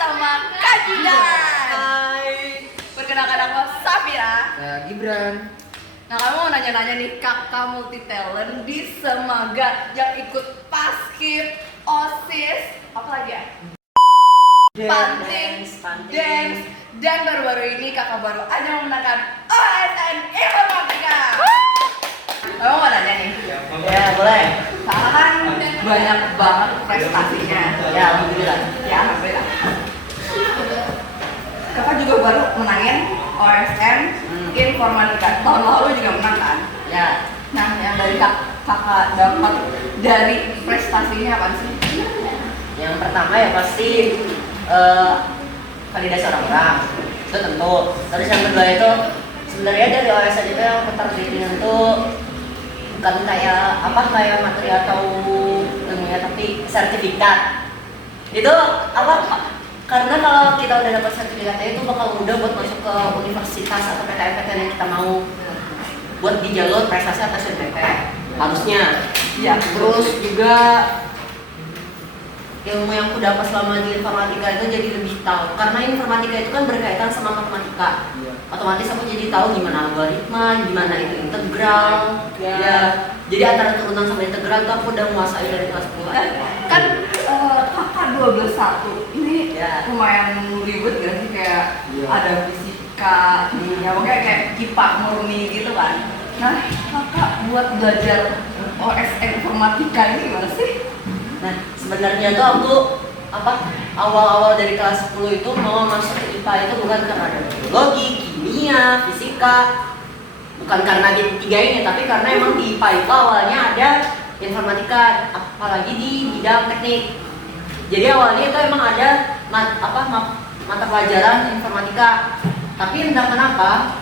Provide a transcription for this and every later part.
sama Kak Jidan. Hai. Perkenalkan aku Safira. Saya Gibran. Nah, kamu mau nanya-nanya nih, kakak multi talent di Semaga yang ikut Paskib, OSIS, apa lagi ya? Panting, dance, dan baru-baru ini kakak baru aja memenangkan OSN Informatika. Kamu mau nanya nih? Ya, boleh. Kakak kan banyak banget prestasinya. Ya, alhamdulillah. Ya, alhamdulillah. Kakak juga baru menangin OSN Informatika. Tahun lalu juga menang kan? Ya, Nah, yang dari kakak dapat dari prestasinya apa sih? yang pertama ya pasti validasi orang-orang. Itu tentu. Terus yang kedua itu sebenarnya dari OSN itu yang keterlibatan itu bukan kayak materi atau ilmunya, tapi sertifikat. Itu karena kalau kita udah dapat sertifikatnya itu bakal mudah buat masuk ke universitas atau PTN yang kita mau buat di jalur prestasi atas SNMP harusnya. Ya, Terus juga ilmu yang aku dapat selama di informatika itu jadi lebih tahu, karena informatika itu kan berkaitan sama matematika. Otomatis aku jadi tahu gimana algoritma, gimana itu integral. Ya. Jadi antara turunan sama integral itu aku udah menguasai dari kelas 10. Kan kakak 12-1 ini Ya. lumayan ribet gak sih, kayak ada fisika, ya pokoknya kayak kipa murni gitu kan. Nah, kakak buat belajar OSN Informatika ini gimana sih? Nah, sebenarnya tuh aku awal-awal dari kelas 10 itu mau masuk ke IPA itu bukan karena ada biologi, kimia, fisika, bukan karena di tiga ini, tapi karena emang di IPA itu awalnya ada informatika, apalagi di bidang teknik. Jadi awalnya itu emang ada mata pelajaran informatika, tapi entah kenapa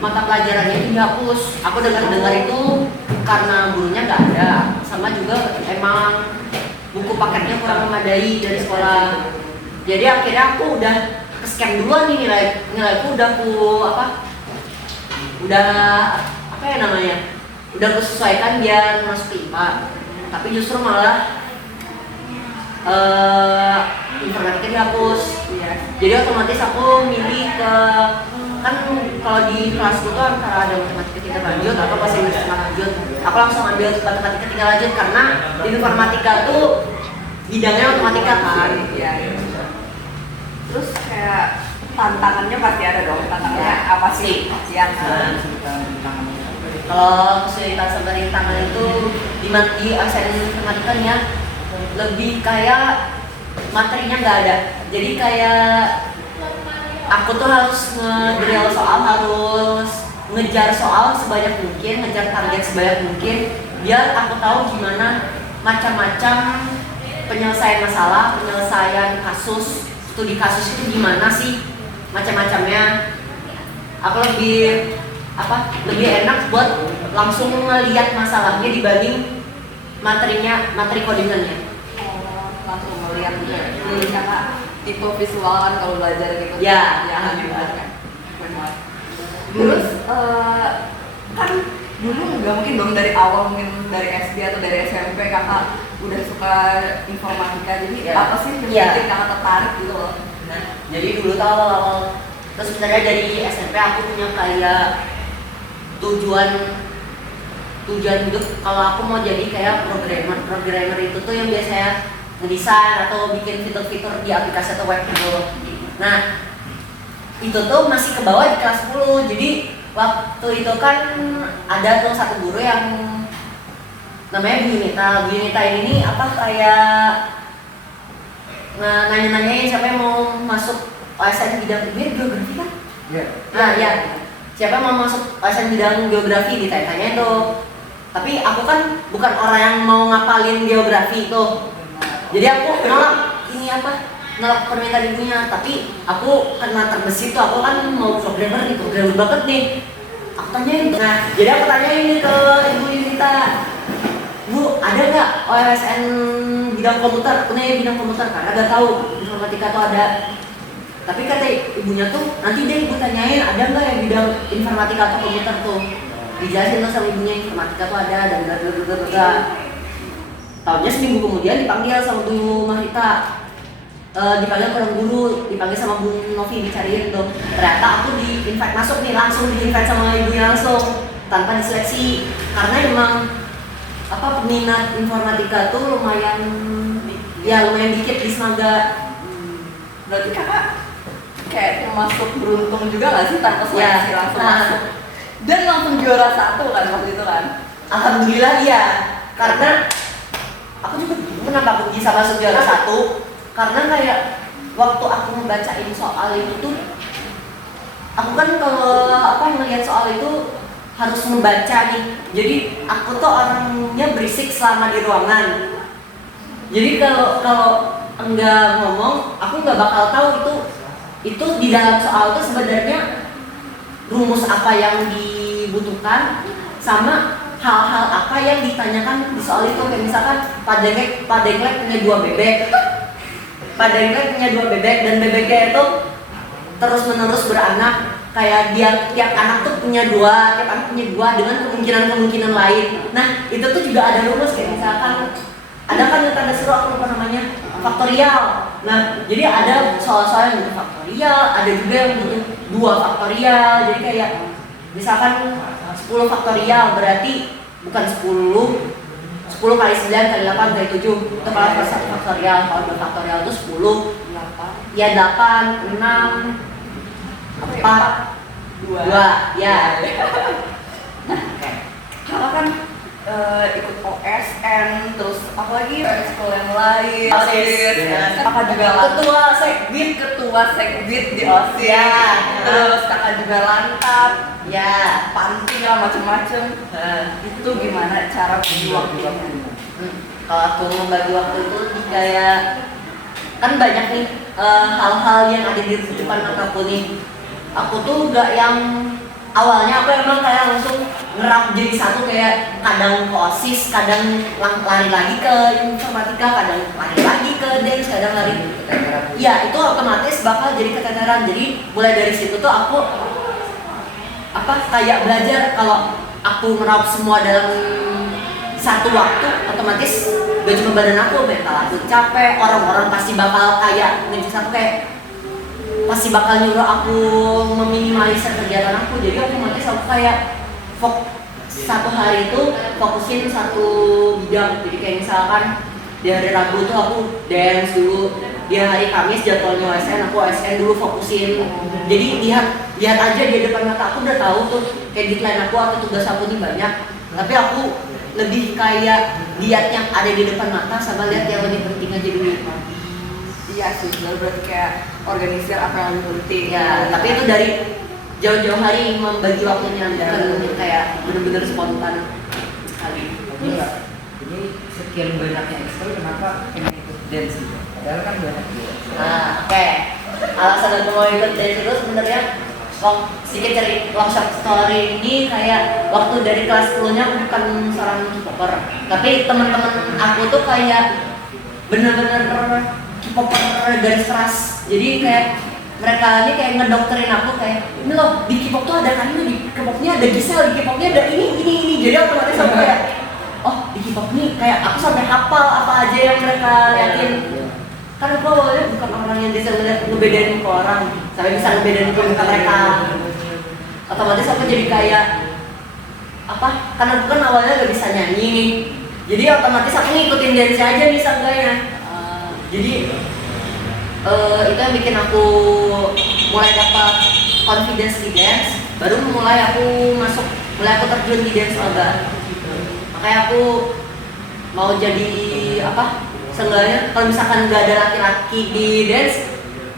mata pelajarannya itu dihapus. Aku dengar itu karena gurunya nggak ada, sama juga emang buku paketnya kurang memadai dari sekolah. Jadi akhirnya aku udah ke-scam duluan nih, nilaiku udah kusesuaikan biar masuk ke IPA. Tapi justru malah informatika dihapus. Jadi otomatis aku milih ke, kan kalau di kelasku tuh antara ada matematika tingkat lanjut atau bahasa Inggris tingkat lanjut. Aku langsung ambil matematika tingkat lanjut karena di informatika tuh bidangnya matematika kan. Ya. Terus kayak tantangannya pasti ada dong. Tantangannya apa sih? Yang Kalau kesulitan sama rintangan itu di OSN informatikanya lebih kayak materinya nggak ada. Jadi kayak aku tuh harus nge-drill soal, harus ngejar soal sebanyak mungkin, ngejar target sebanyak mungkin, biar aku tahu gimana macam-macam penyelesaian masalah, penyelesaian kasus, studi kasus itu gimana sih macam-macamnya. Aku lebih enak buat langsung ngelihat masalahnya dibanding materi codingannya. Langsung melihat karena tipe visual kan kalau belajar gitu. Ya, alhamdulillah kan. Terus kan dulu nggak mungkin dong dari awal, mungkin dari SD atau dari SMP kakak udah suka informatika. Jadi apa sih yang bikin kakak tertarik gitu loh? Nah, jadi dulu tuh awal-awal, terus sebenarnya dari SMP aku punya kayak tujuan hidup kalau aku mau jadi kayak programmer itu tuh yang biasanya ngedesain atau bikin fitur-fitur di aplikasi atau web gitu. Nah, itu tuh masih ke bawah di kelas 10. Jadi waktu itu kan ada tuh satu guru yang namanya Bu Yunita ini kayak nanya-nanyain siapa yang mau masuk OSN bidang geografi kan? Iya. Nah, ya. Siapa yang mau masuk OSN bidang geografi, ditanya-tanya itu. Tapi aku kan bukan orang yang mau ngapalin geografi itu. Jadi aku nolak permintaan ibunya. Tapi aku karena terbesit tuh, aku kan mau programmer banget nih. Aku tanyain tuh. Nah, jadi aku tanyain ke Ibu Yunita, Bu, ada nggak OSN bidang komputer? Aku nanya bidang komputer karena gak tahu informatika tuh ada. Tapi kata ibunya tuh, nanti deh ibu tanyain ada nggak yang bidang informatika atau komputer tuh. Dijelasin tuh sama ibunya informatika tuh ada dan bla. Tahunnya seminggu kemudian dipanggil sama Bu Mahita. dipanggil ke ruang guru, dipanggil sama Bu Novi dicariin tuh. Ternyata aku di invite masuk nih, langsung di invite sama ibunya langsung tanpa diseleksi karena emang apa peminat informatika tuh lumayan dikit di Semaga. Berarti kakak kayak termasuk beruntung juga nggak sih tanpa seleksi langsung masuk dan langsung juara 1 kan waktu itu kan? Alhamdulillah iya, karena aku juga kenapa aku bisa masuk juara 1 karena kayak waktu aku membacain soal itu tuh aku kan kalau ngelihat soal itu harus membaca nih, jadi aku tuh orangnya berisik selama di ruangan. Jadi kalau enggak ngomong, aku nggak bakal tahu itu di dalam soal itu sebenarnya rumus apa yang dibutuhkan sama hal-hal apa yang ditanyakan di soal itu. Kayak misalkan Pak Denglek punya 2 bebek, Pak Denglek punya 2 bebek dan bebeknya itu terus menerus beranak. Kayak tiap anak tuh punya 2, tiap anak punya 2 dengan kemungkinan lain. Nah itu tuh juga ada rumus kayak misalkan ada kan yang tanda seru aku lupa namanya faktorial. Nah jadi ada soal-soal yang butuh faktorial, ada juga yang butuh 2 faktorial. Jadi kayak misalkan 10 faktorial berarti bukan 10 kali 9 kali 8 kali 7 itu kalau 1 faktorial. Kalau 2 faktorial itu 10 ya 8, 6 4, 2 ya. Nah, kakak kan ikut OSN, terus apa lagi ekskul yang lain, OSIS, kakak juga ketua sekbid di OSIS, ya. Terus kakak juga lantap, ya, panti lah macem-macem. Itu gimana cara bagi waktunya? Kalau aku membagi waktu itu kayak kan banyak nih hal-hal yang ada di depan mataku nih. Aku tuh gak yang awalnya aku emang kayak langsung ngerap jadi satu, kayak kadang ke OSIS, kadang lari lagi ke informatika, kadang lari lagi ke dance, kadang lari. Ya itu otomatis bakal jadi keteteran. Jadi mulai dari situ tuh aku kayak belajar kalau aku meraup semua dalam satu waktu, otomatis gak cuma badan aku, mental aku capek. Orang-orang pasti bakal kayak ngejudge aku, kayak pasti bakal nyuruh aku meminimalisir kegiatan aku. Jadi otomatis aku kayak satu hari itu fokusin satu bidang. Jadi kayak misalkan di hari Rabu tuh aku dance dulu, di hari Kamis jadwalnya OSN, aku OSN dulu fokusin. Jadi lihat aja di depan mata aku udah tahu tuh kayak deadline aku atau tugas aku ini banyak, tapi aku lebih kayak lihat yang ada di depan mata sama lihat yang lebih penting aja dulu. Iya sih, berarti kayak organisir apa yang lebih penting. Ya, tapi itu dari jauh-jauh hari membagi waktunya, bukan kayak bener-bener spontan sekali. Jadi sekian banyaknya ekskul kenapa pengen ikut dance gitu? Padahal kan banyak juga. Oke. Alasan aku mau ikut dance itu sebenarnya sedikit dari long short story ini, kayak waktu dari kelas 10-nya aku bukan seorang K-popper, tapi teman-teman aku tuh kayak bener-bener K-popper garis keras. Jadi kayak mereka ini kayak ngedoktrin aku, kayak ini loh di K-pop tuh ada Karina, di K-popnya ada Gisel, di K-popnya ada ini. Jadi otomatis aku kayak oh di K-pop nih kayak aku sampai hafal apa aja yang mereka yakin. Kan aku awalnya bukan orang yang bisa ngebedain ke orang, sampai bisa ngebedain ke mereka. Otomatis aku jadi kayak karena aku kan awalnya gak bisa nyanyi nih, jadi otomatis aku ngikutin dance aja nih seenggaknya. Jadi itu yang bikin aku mulai dapat confidence di dance. Baru mulai aku terjun di dance juga. Makanya aku mau jadi seenggaknya kalau misalkan gak ada laki-laki di dance,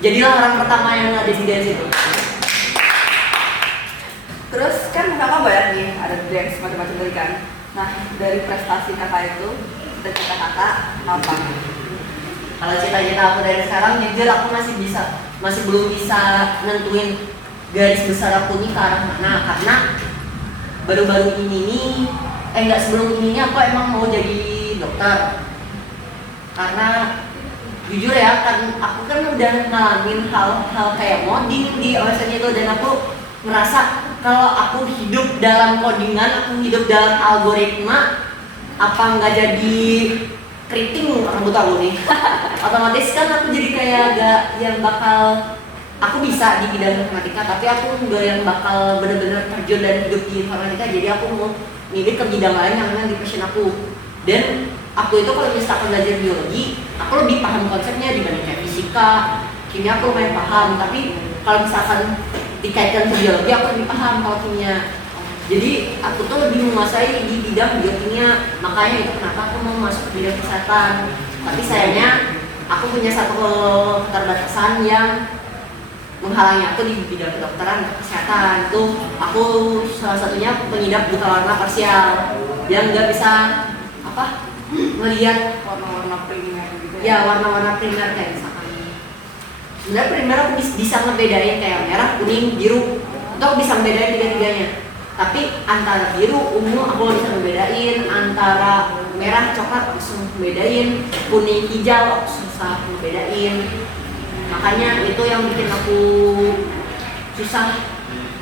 jadilah orang pertama yang ada di dance itu. Terus kan kakak banyak nih, ada dance macam-macam tadi kan. Nah dari prestasi kakak itu, cita-cita kakak apa? Kalau cita-cita aku dari sekarang, jujur aku masih belum bisa nentuin garis besar aku nih ke arah mana, karena baru-baru ini sebelum ini aku emang mau jadi dokter. Karena jujur ya, kan aku kan udah ngalamin hal-hal kayak modding di OSN itu, dan aku merasa kalau aku hidup dalam codingan, aku hidup dalam algoritma, apa nggak jadi keriting rambut aku nih. Otomatis kan aku jadi kayak agak yang bakal aku bisa di bidang informatika, tapi aku enggak yang bakal bener-bener terjun dan hidup di informatika. Jadi aku mau milih ke bidang lain yang memang di passion aku. Dan aku itu kalau misalkan belajar biologi, aku lebih paham konsepnya dibanding kayak fisika, kimia aku lumayan paham. Tapi kalau misalkan dikaitkan ke biologi, aku lebih paham kalau kimia. Jadi aku tuh lebih menguasai di bidang biokimia, makanya itu kenapa aku mau masuk ke bidang kesehatan. Tapi sayangnya aku punya satu keterbatasan yang menghalangi aku di bidang kedokteran atau kesehatan. Itu aku salah satunya pengidap buta warna parsial yang nggak bisa melihat warna-warna primer gitu ya, warna-warna primer kayak misalkan. Sebenarnya primer aku bisa ngebedain kayak merah, kuning, biru, itu aku bisa ngebedain tiga-tiganya. Tapi antara biru, ungu aku nggak bisa ngebedain, antara merah, coklat aku bisa ngebedain, kuning, hijau aku susah ngebedain. Makanya itu yang bikin aku susah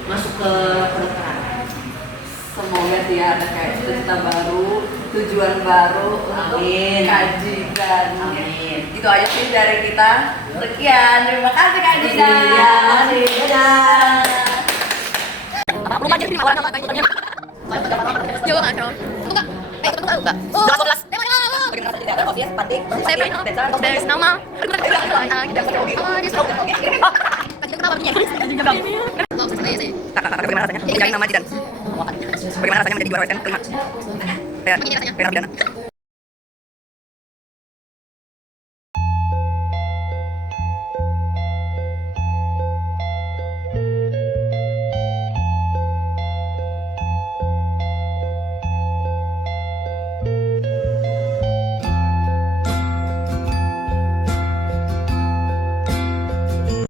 masuk ke kedokteran. Semoga sih ya ada kayak cita-cita baru, tujuan baru untuk Amin. kaji kan. Amin. Itu aja sih dari kita. Sekian, terima kasih Kak Dina. Ya, makasih. Dadah. Lupa aja nama orang kayak gitu. Yo, nggak tahu. Enggak. Itu enggak. Oh, 12. There's nama. Bagaimana rasanya? Jadi nama Jidan. Bagaimana rasanya menjadi juara SN kelima? Kayak pidana.